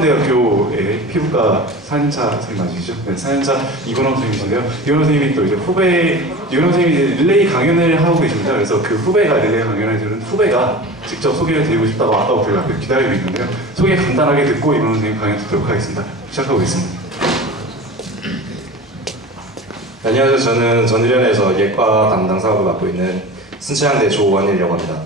대학교의 피부과 4년차 선생님 맞으시죠? 네, 4년차 이건원 선생님이신데요. 이건원 선생님이 또 이제 이건원 선생님이 이제 릴레이 강연을 하고 계십니다. 그래서 그 후배가 릴레이 강연을 들은 후배가 직접 소개를 드리고 싶다고 아까부터 저희 앞에 기다리고 있는데요. 소개 간단하게 듣고 이건원 선생님 강연 듣도록 하겠습니다. 시작하겠습니다. 안녕하세요. 저는 전의련에서 예과 담당 사업을 맡고 있는 순천향대 조원일이라고 합니다.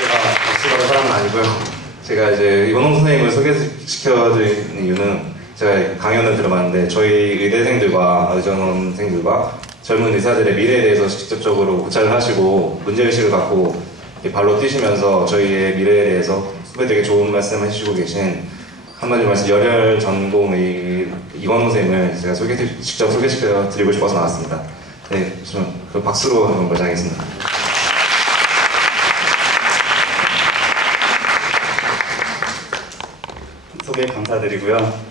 제가 박수받을 사람은 아니고요. 제가 이제 이건홍 선생님을 소개시켜드리는 이유는 제가 강연을 들어봤는데 저희 의대생들과 의전원생들과 젊은 의사들의 미래에 대해서 직접적으로 고찰을 하시고 문제의식을 갖고 발로 뛰시면서 저희의 미래에 대해서 후배들에게 좋은 말씀 해주시고 계신 한마디로 말해서 열혈 전공의 이건홍 선생님을 제가 직접 소개시켜드리고 싶어서 나왔습니다. 네, 좀 박수로 한번 먼저 하겠습니다. 소개 감사드리고요.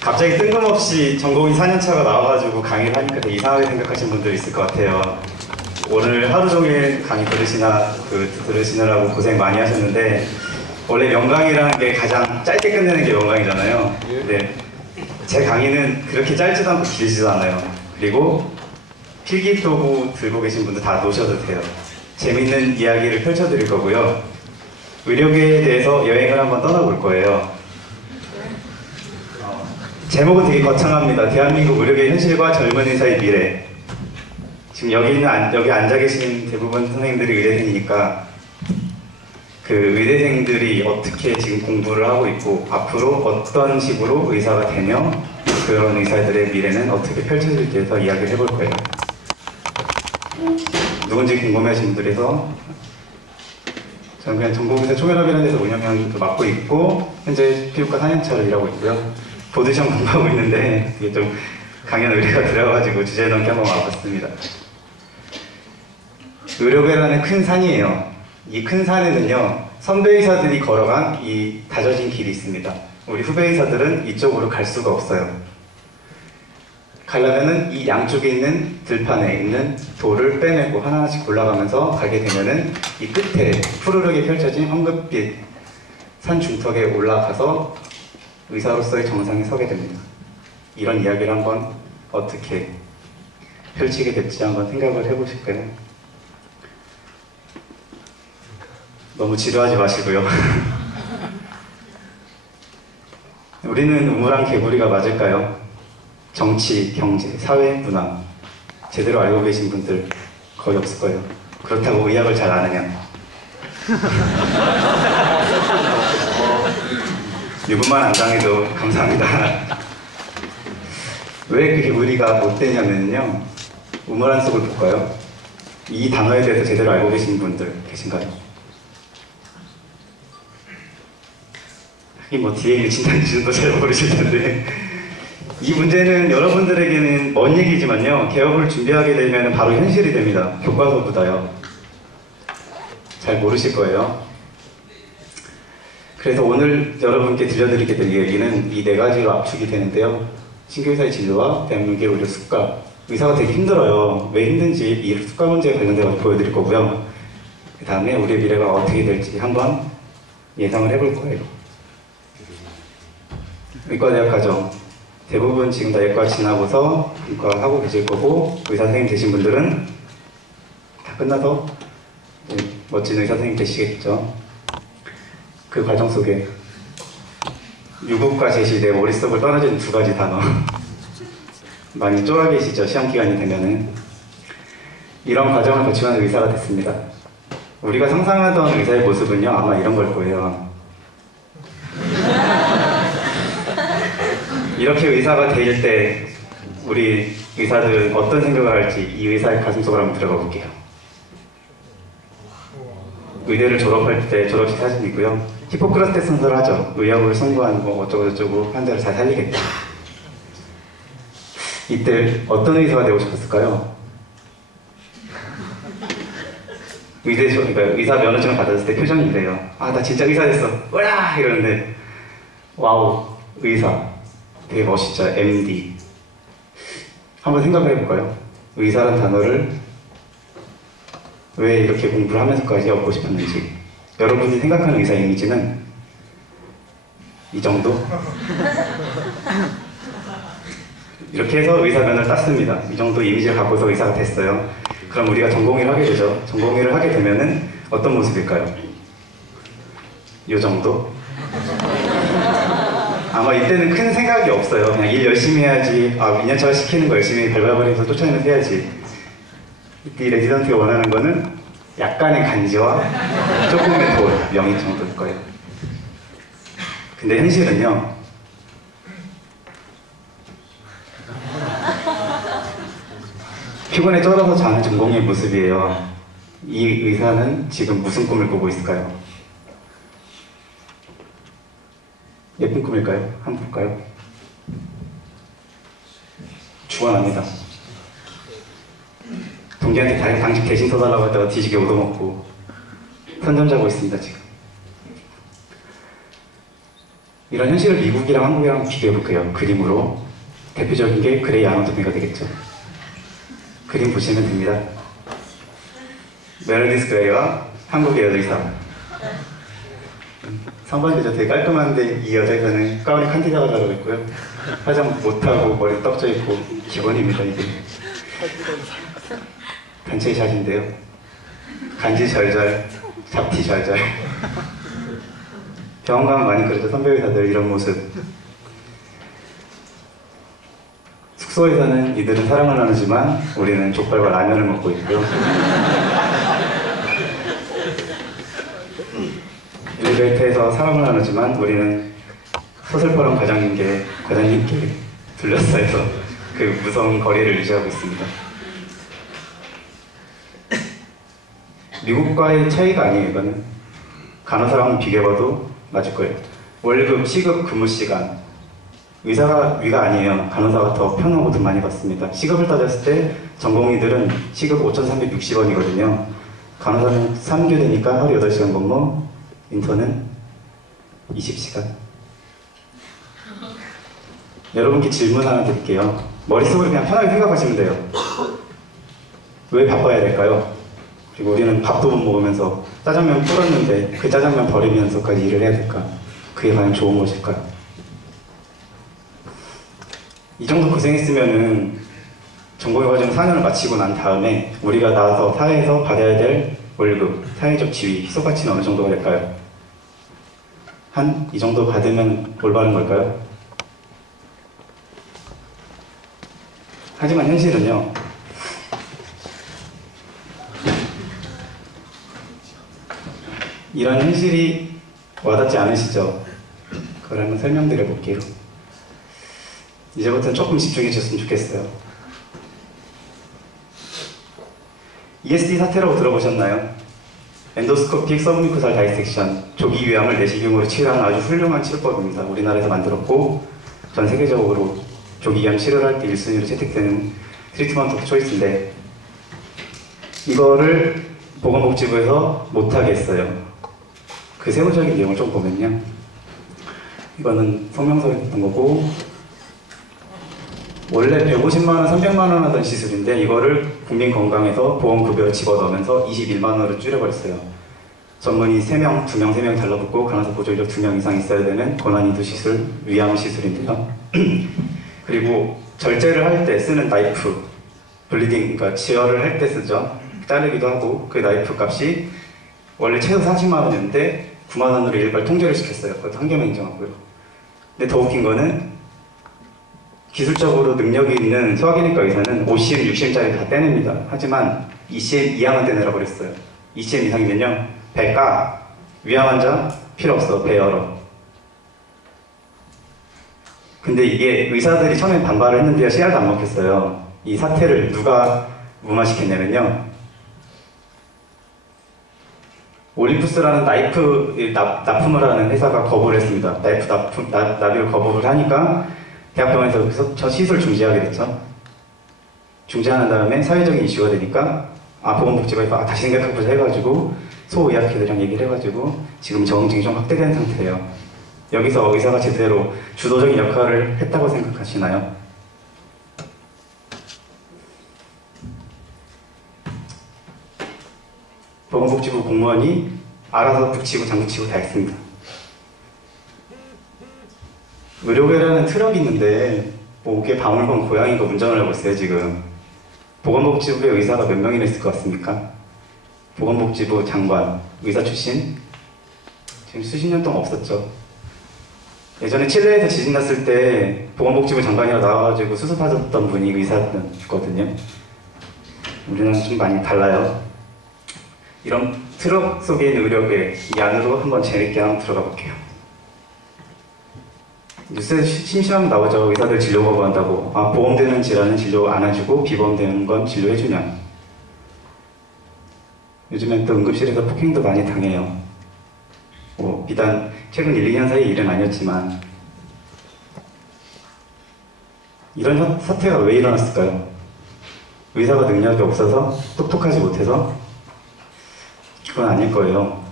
갑자기 뜬금없이 전공의 4년차가 나와가지고 강의를 하니까 되게 이상하게 생각하시는 분들 있을 것 같아요. 오늘 하루 종일 강의 들으시느라고 고생 많이 하셨는데 원래 명강이라는 게 가장 짧게 끝내는 게 명강이잖아요. 근데 제 강의는 그렇게 짧지도 않고 길지도 않아요. 그리고 필기도구 들고 계신 분들 다 놓으셔도 돼요. 재밌는 이야기를 펼쳐드릴 거고요. 의료계에 대해서 여행을 한번 떠나볼 거예요. 제목은 되게 거창합니다. 대한민국 의료계 현실과 젊은 의사의 미래. 지금 여기 앉아 계신 대부분 선생님들이 의대생이니까 그 의대생들이 어떻게 지금 공부를 하고 있고 앞으로 어떤 식으로 의사가 되며 그런 의사들의 미래는 어떻게 펼쳐질지에 대해서 이야기를 해볼 거예요. 누군지 궁금해하신 분들에서 저는 그냥 전공의사 총혈압이라는 데서 5년을 맡고 있고 현재 피부과 4년차를 일하고 있고요. 보드시험 공부하고 있는데 이게 좀 강연 의뢰가 들어가지고 주제에 넘게 한번 와봤습니다. 의료계라는 큰 산이에요. 이 큰 산에는요 선배 의사들이 걸어간 이 다져진 길이 있습니다. 우리 후배 의사들은 이쪽으로 갈 수가 없어요. 가려면은 이 양쪽에 있는 들판에 있는 돌을 빼내고 하나하나씩 올라가면서 가게 되면은 이 끝에 푸르르게 펼쳐진 황급빛 산 중턱에 올라가서 의사로서의 정상에 서게 됩니다. 이런 이야기를 한번 어떻게 펼치게 될지 한번 생각을 해보실까요? 너무 지루하지 마시고요. 우리는 우물안 개구리가 맞을까요? 정치, 경제, 사회, 문화 제대로 알고 계신 분들 거의 없을 거예요. 그렇다고 의학을 잘 아느냐? 유부만 안 당해도 감사합니다. 왜 그 개구리가 못 되냐면요 우물안 속을 볼까요? 이 단어에 대해서 제대로 알고 계신 분들 계신가요? 뭐 뒤에 진단 기준도 잘 모르실 텐데 이 문제는 여러분들에게는 먼 얘기지만요 개업을 준비하게 되면 바로 현실이 됩니다. 교과서보다요. 잘 모르실 거예요. 그래서 오늘 여러분께 들려드리게 될 얘기는 이 네 가지로 압축이 되는데요. 신규의사의 진료와 대한민국의 의료 수가. 의사가 되게 힘들어요. 왜 힘든지 이 수가 문제에 관련돼서 보여드릴 거고요. 그 다음에 우리의 미래가 어떻게 될지 한번 예상을 해볼 거예요. 의과대학 과정 대부분 지금 다 예과 지나고서 의과 하고 계실 거고 의사 선생님 되신 분들은 다 끝나서 멋진 의사 선생님 되시겠죠. 그 과정 속에 유국과 제시 내 머릿속을 떠나지는 두 가지 단어 많이 쫄아 계시죠. 시험 기간이 되면은 이런 과정을 거치는 의사가 됐습니다. 우리가 상상하던 의사의 모습은요 아마 이런 걸 거예요. 이렇게 의사가 될 때 우리 의사들은 어떤 생각을 할지 이 의사의 가슴속으로 한번 들어가 볼게요. 의대를 졸업할 때 졸업식 사진이고요. 히포크라테스 선서를 하죠. 의학을 선고한 뭐 어쩌고저쩌고 한 대를 잘 살리겠다. 이때 어떤 의사가 되고 싶었을까요? 그러니까 의사 면허증을 받았을 때 표정이 이래요. 아, 나 진짜 의사 됐어. 으아! 이러는데 와우, 의사. 되게 멋있죠. MD. 한번 생각을 해볼까요? 의사란 단어를 왜 이렇게 공부를 하면서까지 얻고 싶었는지. 여러분이 생각하는 의사 이미지는 이 정도? 이렇게 해서 의사면을 땄습니다. 이 정도 이미지를 갖고서 의사가 됐어요. 그럼 우리가 전공의를 하게 되죠. 전공의를 하게 되면은 어떤 모습일까요? 이 정도? 아마 이때는 큰 생각이 없어요. 그냥 일 열심히 해야지. 2년차 시키는 거 열심히 발발거리면서 쫓아내면서 해야지. 이 레지던트가 원하는 거는 약간의 간지와 조금의 돌, 명의 정도일 거예요. 근데 현실은요. 피곤에 쩔어서 자는 전공의 모습이에요. 이 의사는 지금 무슨 꿈을 꾸고 있을까요? 예쁜 꿈일까요? 한번 볼까요? 죽어납니다. 동기한테 당직 대신 써달라고 했다가 뒤지게 얻어먹고 선점 자고 있습니다 지금. 이런 현실을 미국이랑 한국이랑 비교해볼게요. 그림으로. 대표적인 게 그레이 아노토미가 되겠죠. 그림 보시면 됩니다. 메르디스 그레이와 한국의 여자의사. 상반되죠. 되게 깔끔한데 이 여자의사는 가운이 칸티다가 자르고 있고요. 화장 못하고 머리 떡져 있고 기본입니다 이게. 단체 샷인데요. 간지 잘잘, 잡티 잘잘. 병원 가면 많이 그러죠. 선배 의사들 이런 모습. 숙소에서는 이들은 사랑을 나누지만 우리는 족발과 라면을 먹고 있고요. 엘리베이터에서 사랑을 나누지만 우리는 서슬퍼런 과장님께 둘러싸여서 그 무서운 거리를 유지하고 있습니다. 미국과의 차이가 아니에요. 이거는 간호사랑 비교해봐도 맞을 거예요. 월급, 시급, 근무 시간. 의사가 위가 아니에요. 간호사가 더 편하고 돈 많이 받습니다. 시급을 따졌을 때 전공의들은 시급 5,360원이거든요. 간호사는 3교 되니까 하루 8시간 근무, 인턴은 20시간. 여러분께 질문 하나 드릴게요. 머릿속으로 그냥 편하게 생각하시면 돼요. 왜 바빠야 될까요? 그리고 우리는 밥도 못 먹으면서 짜장면 불었는데 그 짜장면 버리면서까지 일을 해야 될까? 그게 과연 좋은 것일까요? 이 정도 고생했으면은 전공의 과정 4년을 마치고 난 다음에 우리가 나와서 사회에서 받아야 될 월급, 사회적 지위, 희소가치는 어느 정도가 될까요? 한 이 정도 받으면 올바른 걸까요? 하지만 현실은요. 이런 현실이 와닿지 않으시죠? 그걸 한번 설명드려 볼게요. 이제부터는 조금 집중해 주셨으면 좋겠어요. ESD 사태라고 들어보셨나요? 엔도스코픽 서브뮤코살 다이섹션, 조기 위암을 내시경으로 치료하는 아주 훌륭한 치료법입니다. 우리나라에서 만들었고 전 세계적으로 조기 위암 치료를 할 때 1순위로 채택되는 트리트먼트 오브 초이스인데 이거를 보건복지부에서 못하게 했어요. 그 세부적인 내용을 좀 보면요. 이거는 성명서에 있던 거고 원래 150만원, 300만원 하던 시술인데 이거를 국민건강에서 보험급여로 집어넣으면서 21만원으로 줄여버렸어요. 전문의 3명, 2명, 3명 달라붙고 간호사 보조인력 2명 이상 있어야 되는 고난이도 시술, 위암 시술인데요. 그리고 절제를 할 때 쓰는 나이프, 블리딩, 그러니까 치열을 할 때 쓰죠. 자르기도 하고 그 나이프 값이 원래 최소 40만원이었는데 9만원으로 일괄 통제를 시켰어요. 그것도 한겨면 인정하고요. 근데 더 웃긴 거는 기술적으로 능력이 있는 소화기내과 의사는 5cm, 6cm짜리 다 떼냅니다. 하지만 2cm 이하만 떼내라 그랬어요. 2cm 이상이면요. 배 까. 위암 환자 필요 없어. 배 열어. 근데 이게 의사들이 처음에 반발을 했는데요. 씨알도 안 먹혔어요. 이 사태를 누가 무마시켰냐면요. 올림푸스라는 나이프 납품을 하는 회사가 거부를 했습니다. 나이프 납입을 거부를 하니까 대학병원에서 저 시술 중지하게 됐죠. 중지하는 다음에 사회적인 이슈가 되니까 보건복지부에서 다시 생각해보자 해가지고 소의학회들이랑 얘기를 해가지고 지금 적응증이 좀 확대된 상태예요. 여기서 의사가 제대로 주도적인 역할을 했다고 생각하시나요? 보건복지부 공무원이 알아서 북치고 장구치고 다 했습니다. 의료계라는 트럭이 있는데 목에 방울 건 고양이가 운전을 하고 있어요 지금. 보건복지부에 의사가 몇 명이나 있을 것 같습니까? 보건복지부 장관, 의사 출신? 지금 수십 년 동안 없었죠. 예전에 칠레에서 지진 났을 때 보건복지부 장관이라 나와가지고 수습하셨던 분이 의사였거든요. 우리는 좀 많이 달라요. 이런 트럭 속에 있는 의료계, 이 안으로 한번 재밌게 한번 들어가 볼게요. 뉴스에 심심하면 나오죠. 의사들 진료 거부한다고. 아, 보험되는 질환은 진료 안 해주고 비보험되는 건 진료해주냐. 요즘엔 또 응급실에서 폭행도 많이 당해요. 비단 최근 1, 2년 사이 일은 아니었지만 이런 사태가 왜 일어났을까요? 의사가 능력이 없어서? 똑똑하지 못해서? 그건 아닐 거예요.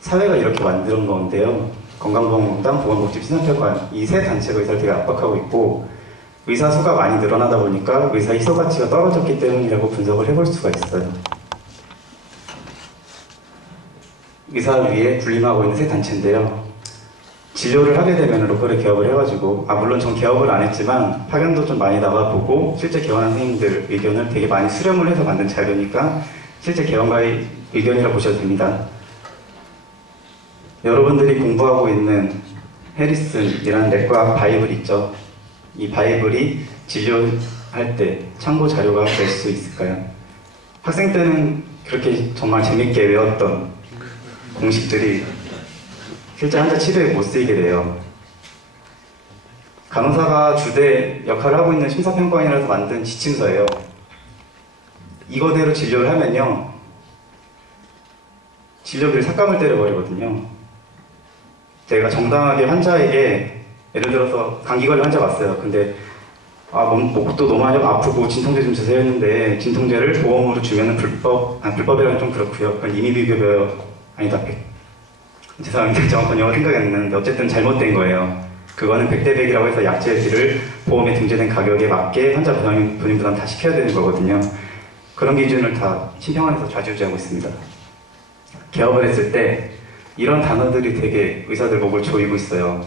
사회가 이렇게 만든 건데요. 건강보험공단, 보건복지부, 신한병관 이 세 단체가 의사를 되게 압박하고 있고 의사 수가 많이 늘어나다 보니까 의사 희소 가치가 떨어졌기 때문이라고 분석을 해볼 수가 있어요. 의사위에 군림하고 있는 세 단체인데요. 진료를 하게 되면 로컬에 개업을 해가지고 물론 전 개업을 안 했지만 파견도 좀 많이 나가보고 실제 개원한 선생님들 의견을 되게 많이 수렴을 해서 만든 자료니까 실제 개원가의 의견이라 보셔도 됩니다. 여러분들이 공부하고 있는 해리슨이라는 내과 바이블 있죠. 이 바이블이 진료할 때 참고 자료가 될 수 있을까요? 학생 때는 그렇게 정말 재밌게 외웠던 공식들이 실제 환자 치료에 못 쓰이게 돼요. 간호사가 주대 역할을 하고 있는 심사평가원이라서 만든 지침서예요. 이거대로 진료를 하면요 진료비를 삭감을 때려버리거든요. 제가 정당하게 환자에게 예를 들어서 감기 걸린 환자가 왔어요. 근데 목도 너무 많이 아프고 진통제 좀 주세요 했는데 진통제를 보험으로 주면은 불법이라면 좀 그렇고요. 그건 임의비급여 아니다. 죄송합니다. 정확한 영어 생각이 안 나는데 어쨌든 잘못된 거예요. 그거는 100대 100이라고 해서 약제비를 보험에 등재된 가격에 맞게 환자 본인 부담 다 시켜야 되는 거거든요. 그런 기준을 다 심평원에서 좌지우지하고 있습니다. 개업을 했을 때 이런 단어들이 되게 의사들 목을 조이고 있어요.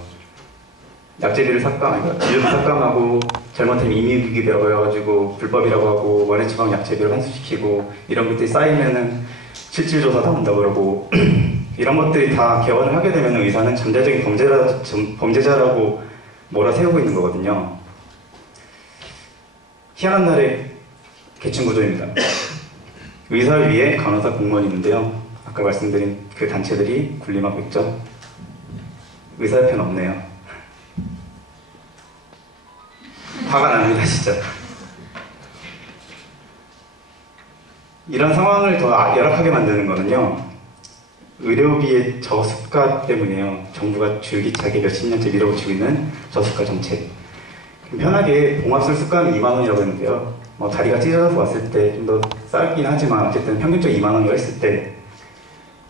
약제비를 진료비 삭감하고 잘못하면 임의비급여라고 해가지고 불법이라고 하고 원예처방 약제비를 환수시키고 이런 것들이 쌓이면은 실질조사 나온다고 그러고 이런 것들이 다 개원을 하게 되면 의사는 잠재적인 범죄자라고 몰아세우고 있는 거거든요. 희한한 날의 계층구조입니다. 의사위에 간호사 공무원이 있는데요. 아까 말씀드린 그 단체들이 군림하고 있죠. 의사협회는 없네요. 화가 납니다, 진짜. 이런 상황을 더 열악하게 만드는 거는요. 의료비의 저수가 때문이에요. 정부가 줄기차게 몇십 년째 밀어붙이고 있는 저수가 정책. 편하게 봉합술 수가는 2만 원이라고 했는데요. 다리가 찢어져서 왔을 때 좀 더 싸긴 하지만 어쨌든 평균적으로 2만 원이라고 했을 때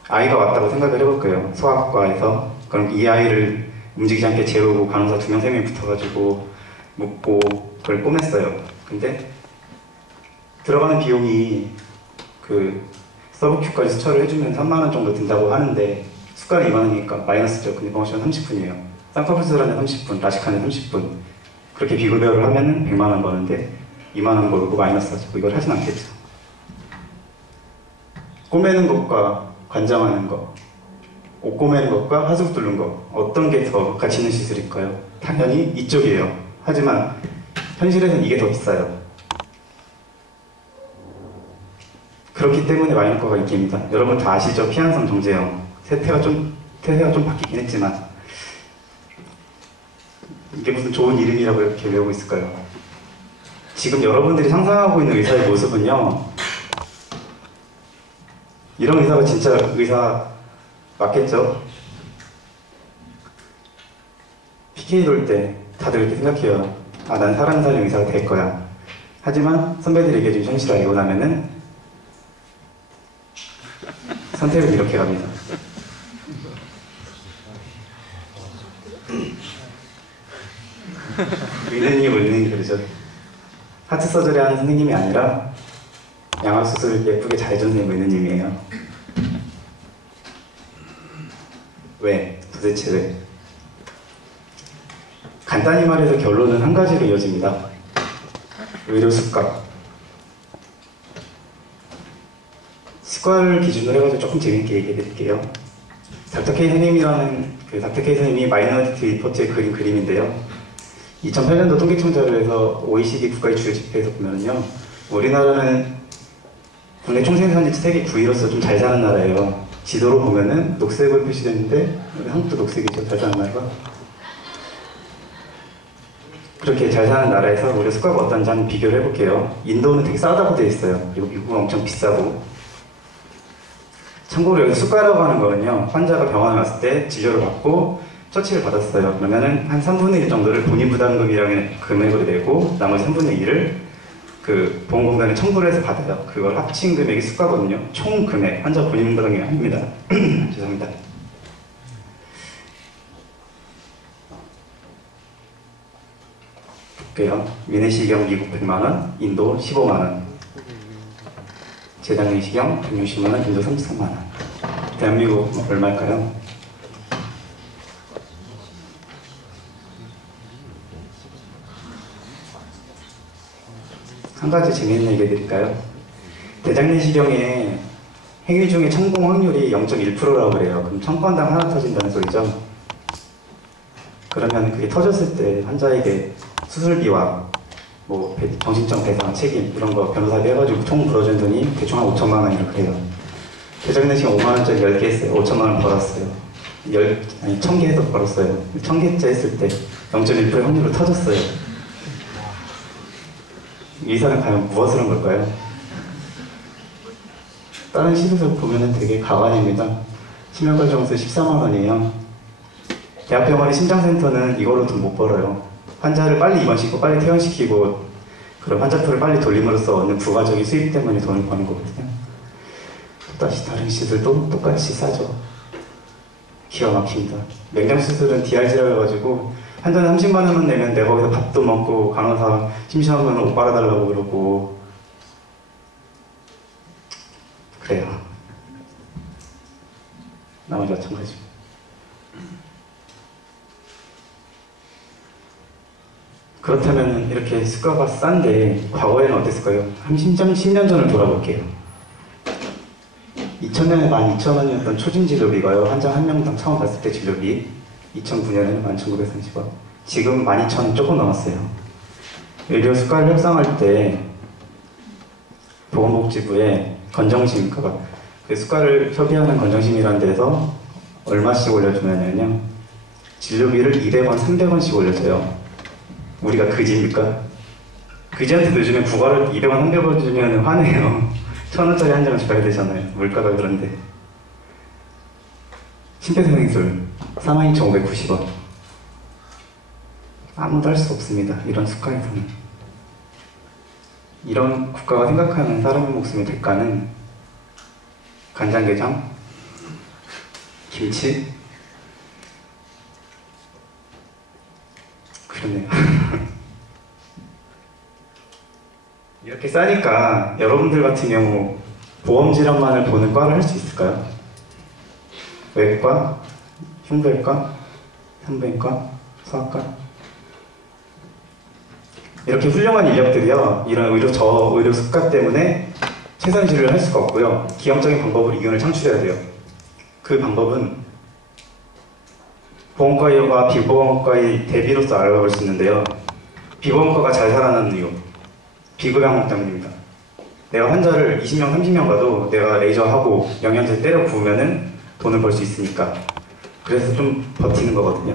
아이가 왔다고 생각을 해볼 거예요. 소아과에서. 그럼 이 아이를 움직이지 않게 재우고 간호사 2명, 3명이 붙어가지고 묻고 그걸 꼬맸어요. 근데 들어가는 비용이 서브큐까지 수처를 해주면 3만 원 정도 든다고 하는데 수가는 2만 원이니까 마이너스죠. 근데 병원시간 30분이에요. 쌍꺼풀술하는 30분, 라식하는 30분 그렇게 비급여를 하면은 100만 원 버는데 2만 원 벌고 마이너스 하죠. 이걸 하진 않겠죠. 꼬매는 것과 관장하는 것, 옷 꼬매는 것과 하수구 뚫는 것 어떤 게 더 가치 있는 시술일까요? 당연히 이쪽이에요. 하지만 현실에서는 이게 더 비싸요. 그렇기 때문에 마이너과가 인기입니다. 여러분 다 아시죠? 피한성 정제형. 태세가 좀 바뀌긴 했지만 이게 무슨 좋은 이름이라고 이렇게 외우고 있을까요? 지금 여러분들이 상상하고 있는 의사의 모습은요. 이런 의사가 진짜 의사 맞겠죠? PK 돌 때 다들 이렇게 생각해요. 난 사람 살린 의사가 될 거야. 하지만 선배들이 얘기해준 현실을 알고 나면은 선택을 이렇게 갑니다. 의느님 그러죠. 하트 서저리 하는 선생님이 아니라 양압수술을 예쁘게 잘해준 선생님 의느님이에요. 왜? 도대체 왜? 간단히 말해서 결론은 한 가지로 이어집니다. 의료 습관. 습관을 기준으로 해가지고 조금 재밌게 얘기해 드릴게요. 닥터 K 선생님이라는 닥터 K 선생님이 마이너리티 리포트에 그린 그림인데요. 2008년도 통계청 자료에서 OECD 국가의 주요 지표에서 보면요, 우리나라는 국내 총생산지 세계 9위로서 좀 잘 사는 나라예요. 지도로 보면은 녹색으로 표시되어 있는데 한국도 녹색이죠. 잘 사는 나라가. 그렇게 잘 사는 나라에서 우리 습관가 어떤지 한번 비교를 해볼게요. 인도는 되게 싸다고 되어 있어요. 그리고 미국은 엄청 비싸고. 참고로 여기 습관이라고 하는 거는요, 환자가 병원에 왔을 때 진료를 받고 처치를 받았어요. 그러면은 한 3분의 1 정도를 본인 부담금이라는 금액으로 내고 나머지 3분의 1을 그 보험공단에 청구를 해서 받아요. 그걸 합친 금액이 습관거든요. 총 금액, 환자 본인 부담금이 아닙니다. 죄송합니다. 볼게요. 위내시경 미국 100만원, 인도 15만원. 재작년시경 160만원, 인도 33만원. 대한민국 얼마일까요? 한 가지 재미있는 얘기 해드릴까요? 대장내시경의 행위 중에 성공 확률이 0.1%라고 그래요. 그럼 1000건당 하나 터진다는 소리죠? 그러면 그게 터졌을 때 환자에게 수술비와 뭐 정신적 배상, 책임 이런 거 변호사비 해가지고 총 물어준 돈이 대충 한 5천만 원이라고 그래요. 대장내시경 5만 원짜리 10개 했어요. 5천만 원 벌었어요. 1000개 해서 벌었어요. 1000개째 했을 때 0.1%의 확률로 터졌어요. 의사는 과연 무엇을 한 걸까요? 다른 시술을 보면은 되게 가관입니다. 심혈관정수 14만 원이에요. 대학병원의 심장센터는 이걸로 돈 못 벌어요. 환자를 빨리 입원시키고 빨리 퇴원시키고 그런 환자표를 빨리 돌림으로써 얻는 부가적인 수입 때문에 돈을 버는 거거든요. 또다시 다른 시술도 똑같이 싸죠. 기가 막힙니다. 맹장수술은 DRG라고 해가지고 한 달에 30만 원만 내면 내가 거기서 밥도 먹고 간호사 심심하면 옷 빨아달라고 그러고 그래요. 나머지 마찬가지고. 그렇다면 이렇게 수가가 싼데 과거에는 어땠을까요? 한 10년 전을 돌아볼게요. 2000년에 12,000원이었던 초진 진료비가요. 환자 한 명당 처음 봤을 때 진료비 2009년에는 11,930원. 지금 12,000원 조금 넘었어요. 의료 수가를 협상할 때 보건복지부에 건정심, 그러니까 그 수가를 협의하는 건정심이라는 데서 얼마씩 올려주냐면요, 진료비를 200원, 300원씩 올려줘요. 우리가 그지입니까? 그지한테 요즘에 부가를 200원, 300원 주면 화내요. 1,000원짜리 한 장을 줘야 되잖아요. 물가가 그런데. 심폐소생술 42,590원. 아무도 할 수 없습니다. 이런 수가에서는. 이런 국가가 생각하는 사람의 목숨의 대가는 간장게장, 김치, 그러네요. 이렇게 싸니까 여러분들 같은 경우 보험 질환만을 보는 과를 할 수 있을까요? 외과, 흉부외과, 산부인과, 소아과. 이렇게 훌륭한 인력들이요, 이런 의료 습관 때문에 최선의 진료를 할 수가 없고요. 기형적인 방법으로 이윤을 창출해야 돼요. 그 방법은 보험과와 비보험과의 대비로서 알아볼 수 있는데요. 비보험과가 잘 살아나는 이유, 비급 항목 때문입니다. 내가 환자를 20명, 30명 가도 내가 레이저하고 영양제 때려 부으면은 돈을 벌 수 있으니까. 그래서 좀 버티는 거거든요.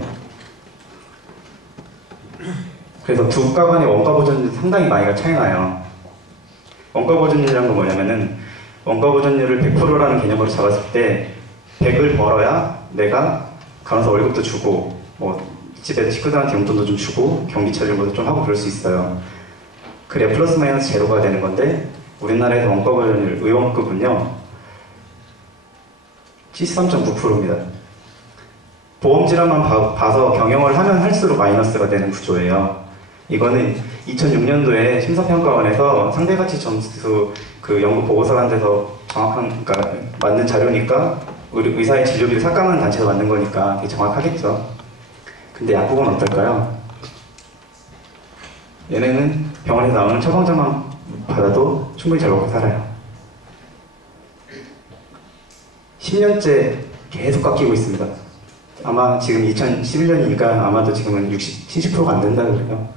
그래서 두 국가 간의 원가 보존율 상당히 많이가 차이 나요. 원가 보존율이란 건 뭐냐면은, 원가 보존율을 100%라는 개념으로 잡았을 때 100을 벌어야 내가 간호사 월급도 주고 뭐 집에 식구들한테 용돈도 좀 주고 경비처리 이런 것도 좀 하고 그럴 수 있어요. 그래야 플러스 마이너스 제로가 되는 건데, 우리나라에서 원가 보존율 의원급은요 73.9%입니다. 보험 질환만 봐서 경영을 하면 할수록 마이너스가 되는 구조예요. 이거는 2006년도에 심사평가원에서 상대가치 점수 그 연구 보고서라는 데서 정확한, 그러니까 만든 자료니까 우리 의사의 진료비를 삭감하는 단체에서 만든 거니까 되게 정확하겠죠. 근데 약국은 어떨까요? 얘네는 병원에서 나오는 처방전만 받아도 충분히 잘 먹고 살아요. 10년째 계속 깎이고 있습니다. 아마 지금 2011년이니까 아마도 지금은 70%가 안 된다고 그래요.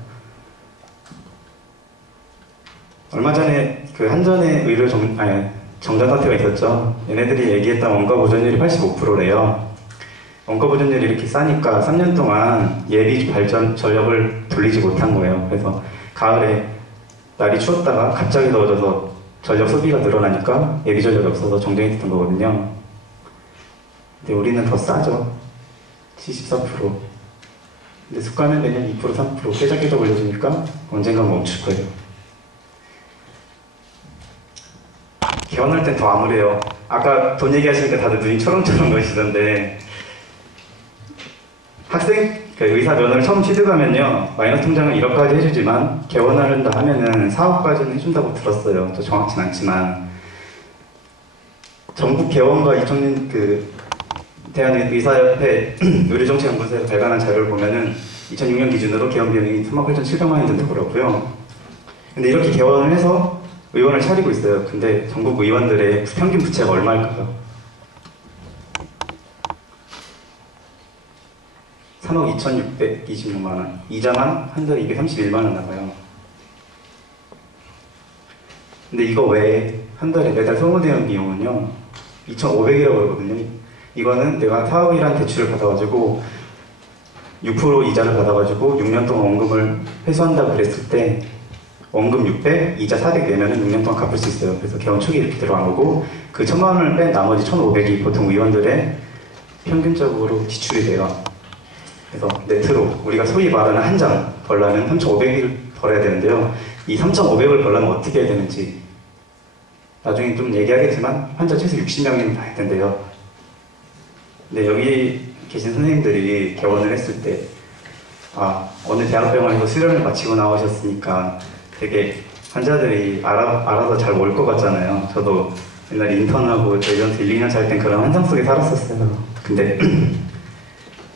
얼마 전에 그 한전의 의료 정전 사태가 있었죠. 얘네들이 얘기했던 원가 보존율이 85%래요. 원가 보존율이 이렇게 싸니까 3년 동안 예비 발전 전력을 돌리지 못한 거예요. 그래서 가을에 날이 추웠다가 갑자기 더워져서 전력 소비가 늘어나니까 예비 전력이 없어서 정전이 됐던 거거든요. 근데 우리는 더 싸죠. 74%. 근데 습관은 매년 2%, 3% 깨작깨작 올려주니까 언젠간 멈출 거예요. 개원할 땐 더 암울해요. 아까 돈 얘기하시니까 다들 눈이 초롱초롱 거리시던데 학생 의사 면허를 처음 취득하면요 마이너스 통장을 1억까지 해주지만 개원한다 하면은 4억까지는 해준다고 들었어요. 저 정확진 않지만 전국 개원과 이청년 대한의사협회 의료정책연구소에서 발간한 자료를 보면은 2006년 기준으로 개원 비용이 3억 8,700만 원 된다고. 근데 이렇게 개원을 해서 의원을 차리고 있어요. 근데 전국 의원들의 평균 부채가 얼마일까요? 3억 2,626만 원. 이자만 한 달에 231만 원 나가요. 근데 이거 외에 한 달에 매달 소모되는 비용은요 2,500이라고 그러거든요. 이거는 내가 사업이란 대출을 받아가지고 6% 이자를 받아가지고 6년 동안 원금을 회수한다고 그랬을 때 원금 600, 이자 400 내면은 6년 동안 갚을 수 있어요. 그래서 개원 초기 이렇게 들어간 거고 그 1,000만 원을 뺀 나머지 1,500이 보통 의원들의 평균적으로 지출이 돼요. 그래서 네트로 우리가 소위 말하는 한 장 벌려면 3,500을 벌어야 되는데요. 이 3,500을 벌려면 어떻게 해야 되는지 나중에 좀 얘기하겠지만 환자 최소 60명이면 봐야 된대요. 근데 여기 계신 선생님들이 개원을 했을 때 어느 대학병원에서 수련을 마치고 나오셨으니까 되게 환자들이 알아서 잘 올 것 같잖아요. 저도 옛날 인턴하고 예전 1, 2년 살 땐 그런 환상 속에 살았었어요. 근데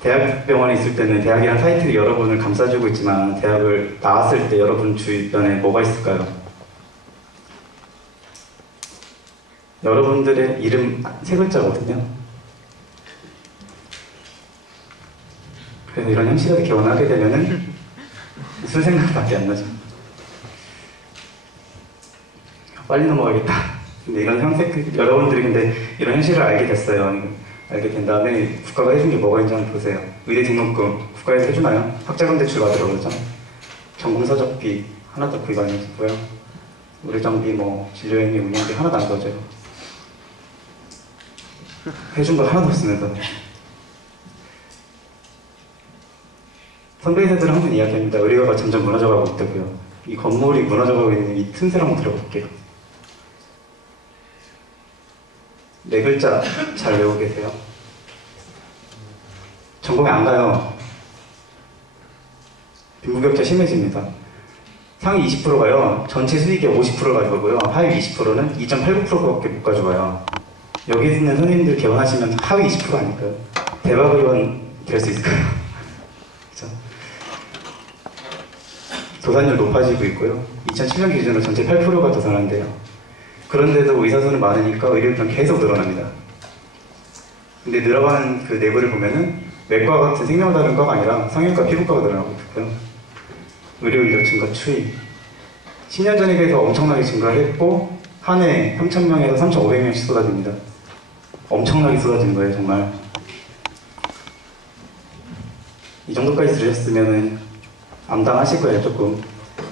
대학병원에 있을 때는 대학이란 타이틀이 여러분을 감싸주고 있지만 대학을 나왔을 때 여러분 주변에 뭐가 있을까요? 여러분들의 이름 3글자거든요. 그래서 이런 형식으로 개원하게 되면은 무슨 생각밖에 안 나죠. 빨리 넘어가겠다. 근데 이런 형식, 여러분들이 근데 이런 현실을 알게 됐어요. 알게 된 다음에 국가가 해준 게 뭐가 있는지 한번 보세요. 의대 등록금 국가에서 해주나요? 학자금 대출 받으러 그러죠. 전공서적비 하나도 구입 안 해주고요. 의료정비, 진료행위, 운영비 하나도 안 써줘요. 해준 거 하나도 없으면서. 선배님들은 항상 이야기합니다. 의료가 점점 무너져가고 있다고요. 이 건물이 무너져가고 있는 이 틈새를 한번 들어볼게요. 4글자 잘 외우고 계세요? 전공에 안 가요. 빈부격차 심해집니다. 상위 20%가요. 전체 수익의 50%를 가져가고요. 하위 20%는 2.89%밖에 못 가져가요. 여기 있는 선생님들 개원하시면 하위 20% 아닐까요? 대박 의원 될 수 있을까요? 그렇죠? 도산율 높아지고 있고요. 2007년 기준으로 전체 8%가 도산한대요. 그런데도 의사수는 많으니까 의료비는 계속 늘어납니다. 근데 늘어가는 그 내부를 보면은 외과 같은 생명을 다루는 과가 아니라 성형과 피부과가 늘어나고 있고요. 의료 인력 증가 추이. 10년 전에 비해서 엄청나게 증가했고 한 해 3,000명에서 3,500명씩 쏟아집니다. 엄청나게 쏟아지는 거예요, 정말. 이 정도까지 들으셨으면 암담하실 거예요, 조금.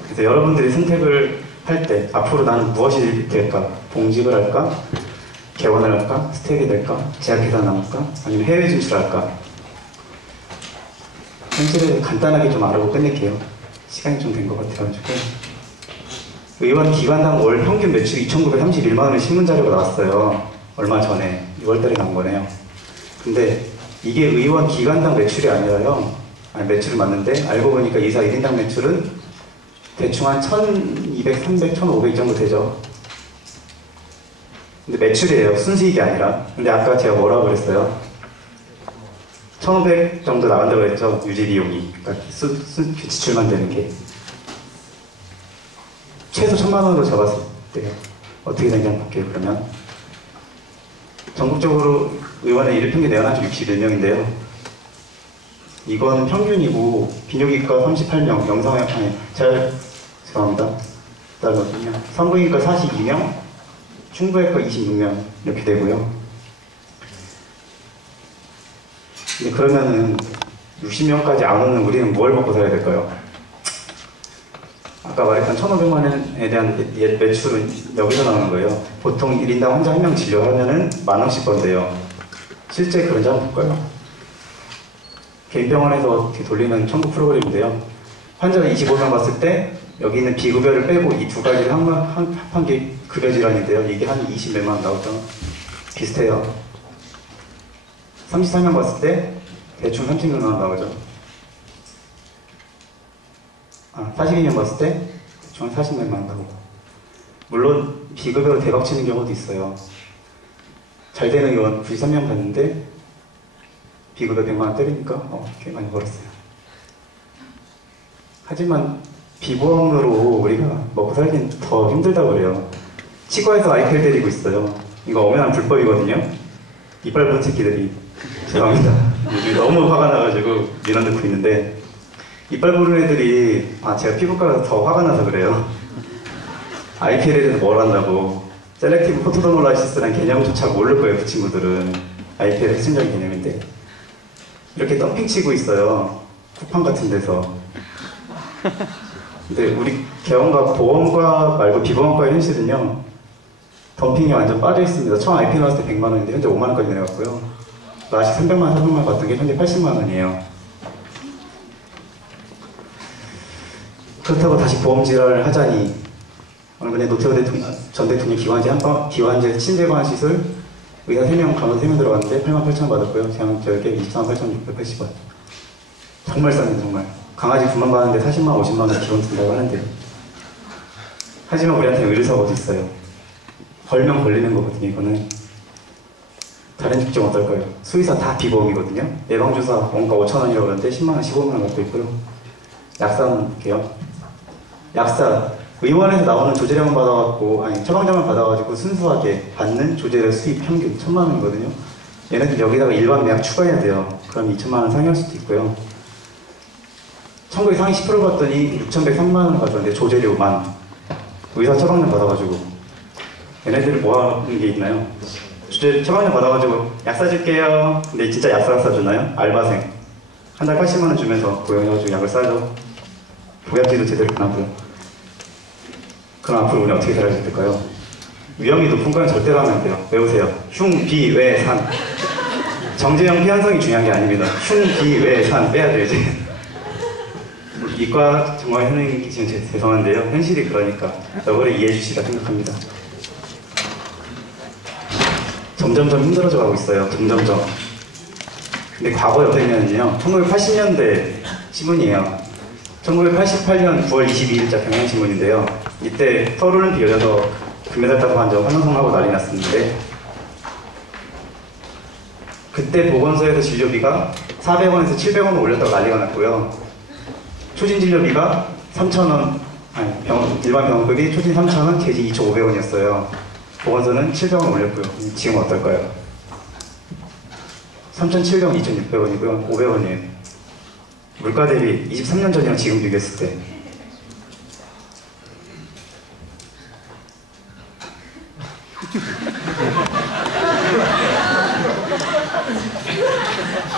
그래서 여러분들이 선택을 할 때 앞으로 나는 무엇이 될까? 봉직을 할까? 개원을 할까? 스텝이 될까? 제약회사 나올까? 아니면 해외 진출할까? 현실을 간단하게 좀 알아보고 끝낼게요. 시간이 좀 된 것 같아가지고. 의원 기관당 월 평균 매출이 2,931만 원의 신문자료가 나왔어요. 얼마 전에 6월달에 나온 거네요. 근데 이게 의원 기관당 매출이 아니라요. 매출은 맞는데 알고 보니까 의사 1인당 매출은 대충 한 1,200, 300, 1,500 정도 되죠. 근데 매출이에요. 순수익이 아니라. 근데 아까 제가 뭐라고 그랬어요? 1,500 정도 나간다고 했죠. 유지 비용이. 그러니까 지출만 되는 게. 최소 1,000만 원으로 잡았을 때 어떻게 되는지 한번 볼게요. 그러면 전국적으로 의원의 일평균 내연한 수 61명인데요. 이건 평균이고 비뇨기과 38명, 영상의학 죄송합니다. 따르거든요. 산부인과 42명, 흉부외과 26명 이렇게 되고요. 근데 그러면은 60명까지 안 오는 우리는 뭘 먹고 살아야 될까요? 아까 말했던 1,500만 원에 대한 매출은 여기서 나오는 거예요. 보통 1인당 환자 1명 진료하면은 10,000원씩 번대요. 실제 그런지 한번 볼까요? 개인병원에서 어떻게 돌리는 청구 프로그램인데요. 환자가 25명 봤을 때 여기 있는 비급여를 빼고 이 두 가지를 합한 게 급여 질환인데요. 이게 한 20몇만 원 나오죠. 비슷해요. 34명 봤을 때 대충 30몇만 원 나오죠. 42명 봤을 때 대충 40몇만 원 나오고. 물론 비급여로 대박 치는 경우도 있어요. 잘 되는 의원 93명 봤는데 비급여 100만 원 때리니까 꽤 많이 벌었어요. 하지만 비보험으로 우리가 먹고 살긴 더 힘들다고 그래요. 치과에서 아이패를 때리고 있어요. 이거 엄연한 불법이거든요. 이빨 본 새끼들이. 죄송합니다. 요즘 너무 화가 나가지고 민원 듣고 있는데 이빨 보는 애들이 제가 피부과라서 더 화가 나서 그래요. IPL에 대해서 뭘 한다고. 셀렉티브 포토도놀라이시스라는 개념조차 모를 거예요. 그 친구들은. IPL 핵심적인 개념인데 이렇게 덤핑 치고 있어요. 쿠팡 같은 데서. 근데 우리 개원과 보험과 말고 비보험과의 현실은요, 덤핑이 완전 빠져 있습니다. 처음 IP 나왔을 때 100만 원인데 현재 5만 원까지 내려갔고요. 라시 300만 원, 400만 원 받던 게 현재 80만 원이에요. 그렇다고 다시 보험 질환을 하자니 얼마 전에 노태우 전 대통령 기관지 침대관 시술 의사 3명, 간호사 3명 들어갔는데 88,000원 받았고요. 제한결계 248,680원. 정말 쌉니다, 정말. 강아지 9만 받는데 40만, 50만 원 기본 든다고 하는데. 하지만 우리한테 의료사가 어디 있어요? 걸면 걸리는 거거든요, 이거는. 다른 직종 어떨까요? 수의사 다 비보험이거든요. 예방주사 원가 5,000원이라고 그러는데 10만 원, 15만 원 갖고 있고요. 약사는 볼게요. 약사, 의원에서 나오는 조제료만 받아갖고, 처방전만 받아가지고 순수하게 받는 조제료 수입 평균 1,000만 원이거든요. 얘네들 여기다가 일반 매약 추가해야 돼요. 그럼 2,000만 원 상회할 수도 있고요. 청구의 상위 10% 받더니 6,103만 원 가져왔는데 조제료만. 의사 처방전 받아가지고. 얘네들이 뭐 하는 게 있나요? 처방전 받아가지고 약 사줄게요. 근데 진짜 약사가 사주나요? 알바생. 한 달 80만 원 주면서 고용해가지고 약을 사죠. 보약제도 제대로 안 하고요. 그럼 앞으로 우리 어떻게 살아야 될까요? 위험이 높은 건 절대로 하면 안 돼요. 외우세요. 흉, 비, 외, 산. 정제형 피한성이 중요한 게 아닙니다. 흉, 비, 외, 산 빼야 돼요, 이제. 이과 정말 선생님 계시면 죄송한데요. 현실이 그러니까 여러분을 이해해 주시라 생각합니다. 점점점 힘들어져 가고 있어요. 점점점. 근데 과거에 어땠냐면요. 1980년대 신문이에요. 1988년 9월 22일자 경향신문인데요. 이때 서울올림픽 열려서 금메달 따고 한저 환호성하고 난리 났었는데 그때 보건소에서 진료비가 400원에서 700원 올렸다고 난리가 났고요. 초진 진료비가 3,000원, 일반 병원급이 초진 3,000원, 개진 2,500원이었어요. 보건소는 700원 올렸고요. 지금 어떨까요? 3,700원, 2,600원이고요. 500원이에요. 물가 대비 23년 전이랑 지금 비교했을 때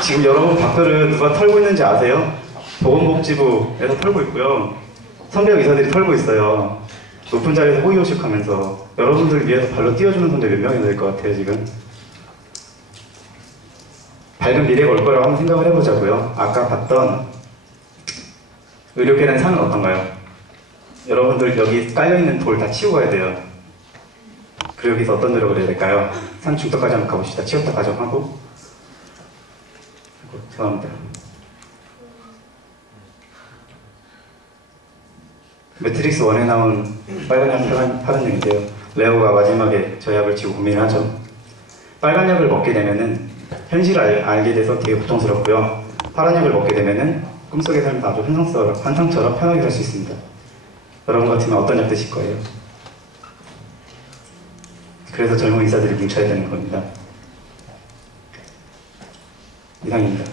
지금 여러분 밥그릇 누가 털고 있는지 아세요? 보건복지부에서 털고 있고요. 선배 의사들이 털고 있어요. 높은 자리에서 호의호식하면서 여러분들 위해서 발로 띄워주는 선배 몇 명이나 될 것 같아요 지금? 밝은 미래가 올 거라고 한번 생각을 해보자고요. 아까 봤던 의료계란 산은 어떤가요? 여러분들 여기 깔려있는 돌 다 치우고 가야 돼요. 그리고 여기서 어떤 노력을 해야 될까요? 산 중턱까지 한번 가봅시다. 치웠다 가정하고. 죄송합니다. 매트릭스 1에 나온 빨간 약, 파란 약인데요. 레오가 마지막에 저 약을 지고 고민을 하죠. 빨간 약을 먹게 되면은 현실을 알게 돼서 되게 고통스럽고요. 파란 약을 먹게 되면은 꿈속의 삶을 아주 환상처럼 편하게 살 수 있습니다. 여러분 같으면 어떤 약 드실 거예요? 그래서 젊은 의사들이 뭉쳐야 되는 겁니다. 이상입니다.